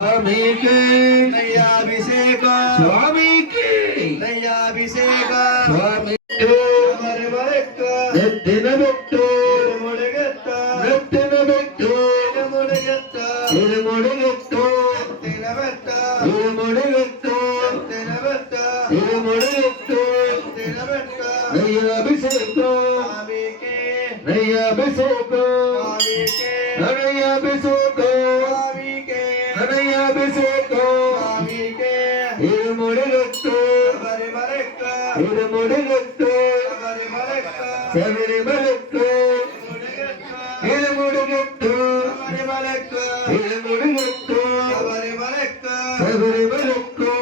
స్వామికి నయ్యాభిషేక స్వామికి నయ్యాభిషేక స్వామికి నెత్తిన పెట్టు ముడిగెత్త నెత్తిన పెట్టు ముడిగెత్త ముడిగెట్టు నెత్తిన పెట్ట ముడిగెట్టు పెట్ట ముడిగెట్టు పెట్ట నయ్యాభిషేకం స్వామికి నయ్యాభిషేకం స్వామికి నయ్యాభిషేకం స్వామికి నయ్యాభిషేకం స్వామికి ముడిగెట్టు శబరిమలెక్క ముడిగెట్టు శబరిమలెక్క శబరిమలెక్కు ముడిగెట్టు ముడిగెట్టు శబరిమలెక్క ముడిగెట్టు శబరిమలెక్క శబరిమలెక్కు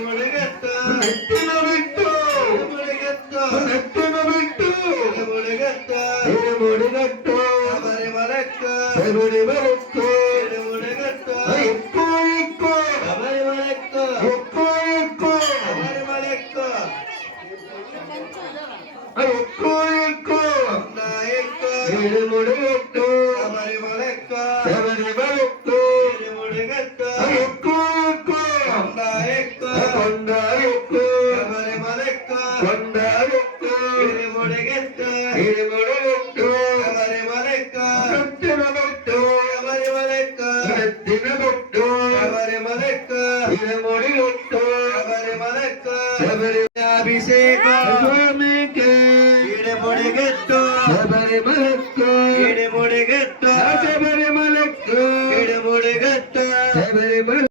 ముడిగెట్టు నెత్తిన పెట్టు ముడిగెట్టు నెత్తిన పెట్టు ముడిగెట్టు ముడిగెట్టు శబరిమలెక్క శబరిమలెక్కు ముడిగెట్టు ఎక్కువ ఎక్కువ శబరిమలెక్క ఎక్కువ ఎక్కువ శబరిమలెక్క ఎక్కువ ఎక్కువ నాయక్క ముడిగెట్టు శబరిమలెక్క శబరిమలెక్కు ముడిగెట్టు ఎక్కువ ఎక్కువ నాయక్క కొండ ఎక్కువ శబరిమలెక్క కొండ ఎక్కువ ముడిగెట్టు ముడిగెట్టు శబరిమలెక్క నెత్తిన పెట్టు శబరిమలెక్క నెత్తిన పెట్టు శబరిమలెక్క ముడిగెట్టు శబరిమలెక్క శబరి అభిషేకం